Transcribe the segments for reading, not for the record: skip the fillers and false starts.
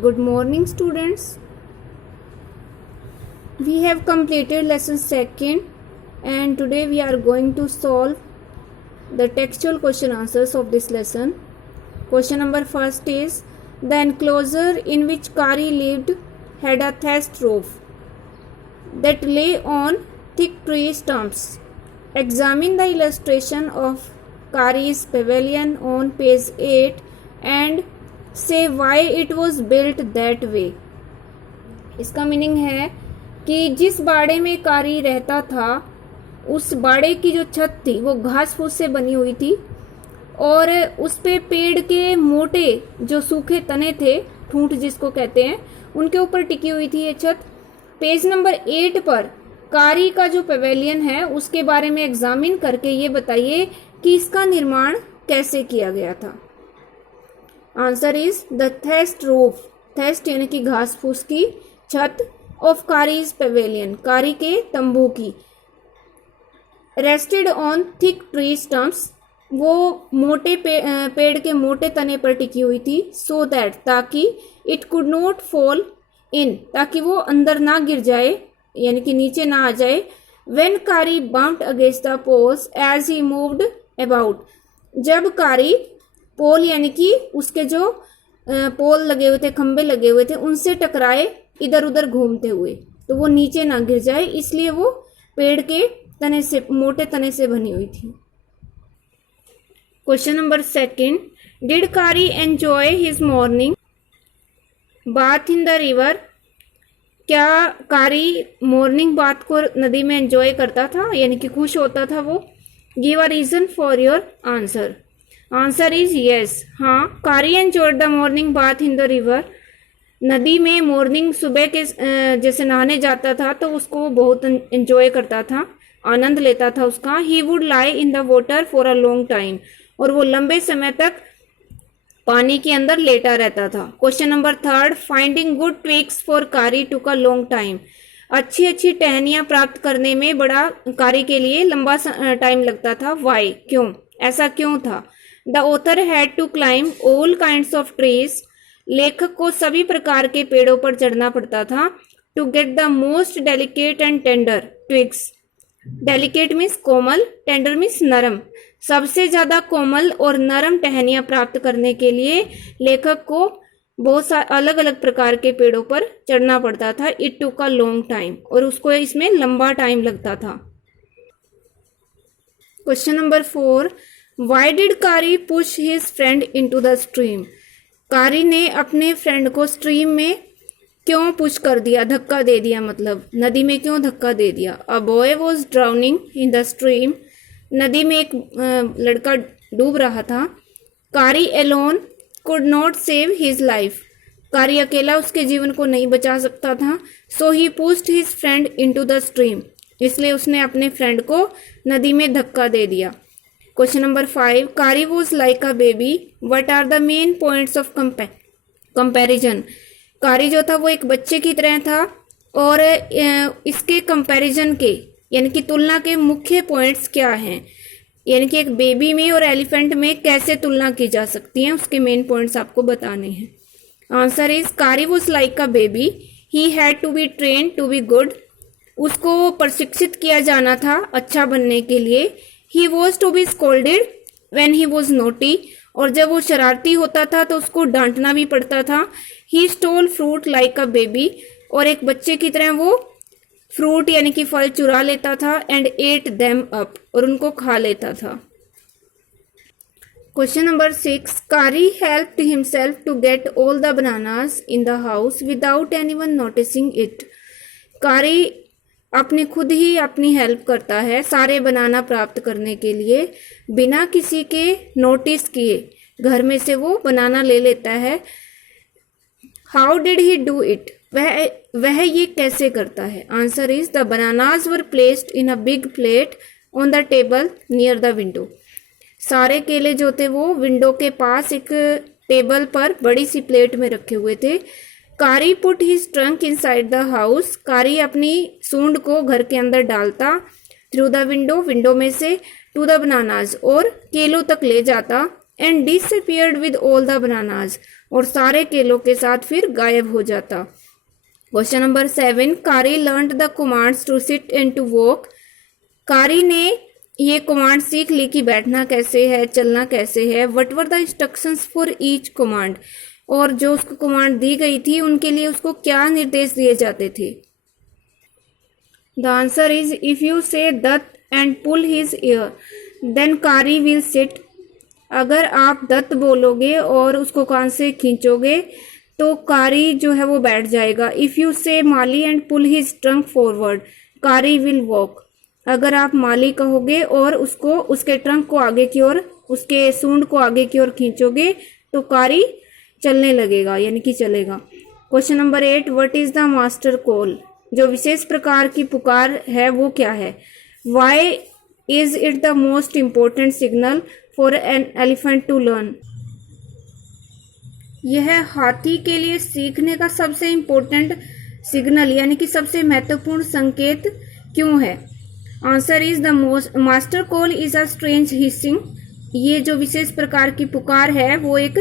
Good morning, students. We have completed lesson 2nd and today we are going to solve the textual question answers of this lesson. Question number 1 is, the enclosure in which Kari lived had a thatched roof that lay on thick tree stumps. Examine the illustration of Kari's pavilion on page 8 and say why it was built that way. इसका meaning है कि जिस बाड़े में कारी रहता था उस बाड़े की जो छत थी वो घास फूस से बनी हुई थी और उस पे पेड़ के मोटे जो सूखे तने थे, ठूंठ जिसको कहते हैं, उनके ऊपर टिकी हुई थी ये छत। पेज नंबर 8 पर कारी का जो पवेलियन है उसके बारे में एग्जामिन करके ये बताइए कि इसका निर्माण कैसे किया गया था। Answer is the test roof, test यानी कि घास फूस की छत, ऑफ कारीज पवेलियन, कारी के तंबू की, rested on thick tree stumps, वो मोटे पेड़ के मोटे तने पर टिकी हुई थी, सो दैट, ताकि, it could not fall in, ताकि वो अंदर ना गिर जाए यानी कि नीचे ना आ जाए, when Kari bumped against the poles as he moved about, जब कारी पोल यानी कि उसके जो पोल लगे हुए थे, खंबे लगे हुए थे, उनसे टकराए इधर उधर घूमते हुए, तो वो नीचे ना गिर जाए, इसलिए वो पेड़ के तने से, मोटे तने से बनी हुई थी। क्वेश्चन नंबर 2, डिड कारी enjoy his morning bath in the river, क्या कारी मॉर्निंग बाथ को नदी में एंजॉय करता था यानी कि खुश होता था वो। Give a reason for your answer. Answer is yes, हाँ, Kari enjoyed the morning bath in the river, नदी में मॉर्निंग सुबह के जैसे नहाने जाता था तो उसको वो बहुत एंजॉय करता था, आनंद लेता था उसका। He would lie in the water for a long time, और वो लंबे समय तक पानी के अंदर लेटा रहता था। Question number 3, finding good twigs for Kari took a long time, अच्छी अच्छी टहनियां प्राप्त करने में बड़ा कारी के लिए लंबा टाइम लगता था। वाई, क्यों, ऐसा क्यों था। The author had to climb all kinds of trees, लेखक को सभी प्रकार के पेड़ों पर चढ़ना पड़ता था। To get the most delicate and tender twigs, delicate means कोमल, टेंडर मीन्स नरम, सबसे ज्यादा कोमल और नरम टहनियां प्राप्त करने के लिए लेखक को बहुत अलग अलग प्रकार के पेड़ों पर चढ़ना पड़ता था। It took a long time, और उसको इसमें लंबा टाइम लगता था। क्वेश्चन नंबर 4, वाई डिड कारी push his friend into the stream, कारी ने अपने फ्रेंड को स्ट्रीम में क्यों पुश कर दिया, धक्का दे दिया, मतलब नदी में क्यों धक्का दे दिया। A boy was drowning in the stream, नदी में एक लड़का डूब रहा था। Kari alone could not save his life, Kari अकेला उसके जीवन को नहीं बचा सकता था। So he pushed his friend into the stream, इसलिए उसने अपने फ्रेंड को नदी में धक्का दे दिया। Question number 5, Kari was like a baby, what are the main points of comparison, Kari जो था वो एक बच्चे की तरह था और इसके कंपैरिजन के यानी कि तुलना के मुख्य पॉइंट्स क्या हैं, यानी कि एक बेबी में और एलिफेंट में कैसे तुलना की जा सकती है, उसके मेन पॉइंट्स आपको बताने हैं। Answer is Kari was like a baby, he had to be train to be good, उसको प्रशिक्षित किया जाना था अच्छा बनने के लिए। He was to be scolded when he was naughty, और जब वो शरारती होता था तो उसको डांटना भी पड़ता था। He stole fruit like a baby, और एक बच्चे की तरह वो फ्रूट यानी कि फल चुरा लेता था। एंड एट देम अप, और उनको खा लेता था। Question number 6, Kari helped himself to get all the bananas in the house without anyone noticing it, Kari अपने खुद ही अपनी हेल्प करता है सारे बनाना प्राप्त करने के लिए, बिना किसी के नोटिस किए घर में से वो बनाना ले लेता है। How did he do it, वह ये कैसे करता है। Answer is the bananas were placed in a big plate on the table near the window, सारे केले जो थे वो विंडो के पास एक टेबल पर बड़ी सी प्लेट में रखे हुए थे। कारी put his trunk inside the house, कारी अपनी सूंड को घर के अंदर डालता। थ्रू द विंडो, विंडो में से, टू द बनानास, और केलों तक ले जाता। And disappeared with all the bananas, और सारे केलों के साथ फिर गायब हो जाता। Question number 7, Kari learned the commands to sit and to walk. Kari ने ये कमांड सीख ली कि बैठना कैसे है, चलना कैसे है। What were the instructions for each command, और जो उसको कमांड दी गई थी उनके लिए उसको क्या निर्देश दिए जाते थे। The answer is if you say Dutt and pull his ear then Kari will sit. अगर आप दत्त बोलोगे और उसको कान से खींचोगे तो कारी जो है वो बैठ जाएगा। If you say Mali and pull his trunk forward Kari will walk. अगर आप माली कहोगे और उसको उसके ट्रंक को आगे की ओर, उसके सूंड को आगे की ओर खींचोगे तो कारी चलने लगेगा, यानी कि चलेगा। Question number 8, what is the master call. जो विशेष प्रकार की पुकार है वो क्या है। Why is it the most important signal for an elephant to learn. यह हाथी के लिए सीखने का सबसे इम्पोर्टेंट सिग्नल यानी कि सबसे महत्वपूर्ण संकेत क्यों है। Answer is the master call is a strange hissing. ये जो विशेष प्रकार की पुकार है वो एक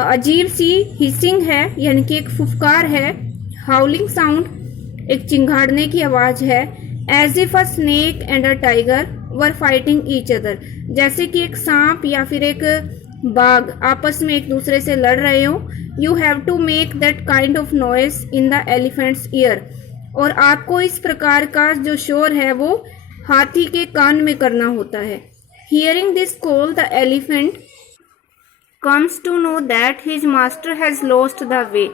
अजीब सी हिसिंग है, यानी कि एक फुफकार है। हाउलिंग साउंड, एक चिंगाड़ने की आवाज है। As if a snake and a tiger were fighting each other, जैसे कि एक सांप या फिर एक बाघ आपस में एक दूसरे से लड़ रहे हो। You have to make that kind of noise in the elephant's ear, और आपको इस प्रकार का जो शोर है वो हाथी के कान में करना होता है। Hearing this call the elephant comes to know that his master has lost the way.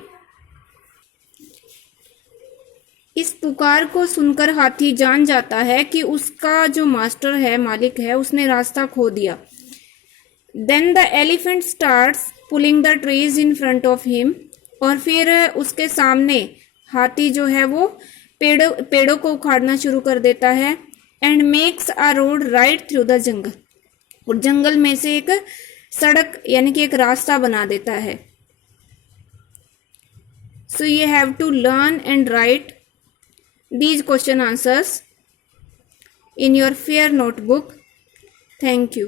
इस पुकार को सुनकर हाथी जान जाता है कि उसका जो मास्टर है, मालिक है, उसने रास्ता खो दिया। Then the elephant starts pulling the trees in front of him, और फिर उसके सामने हाथी जो है वो पेड़ों को उखाड़ना शुरू कर देता है। And makes a road right through the jungle, और जंगल में से एक सड़क यानी कि एक रास्ता बना देता है। So you have to learn and write these question answers in your fair notebook. Thank you.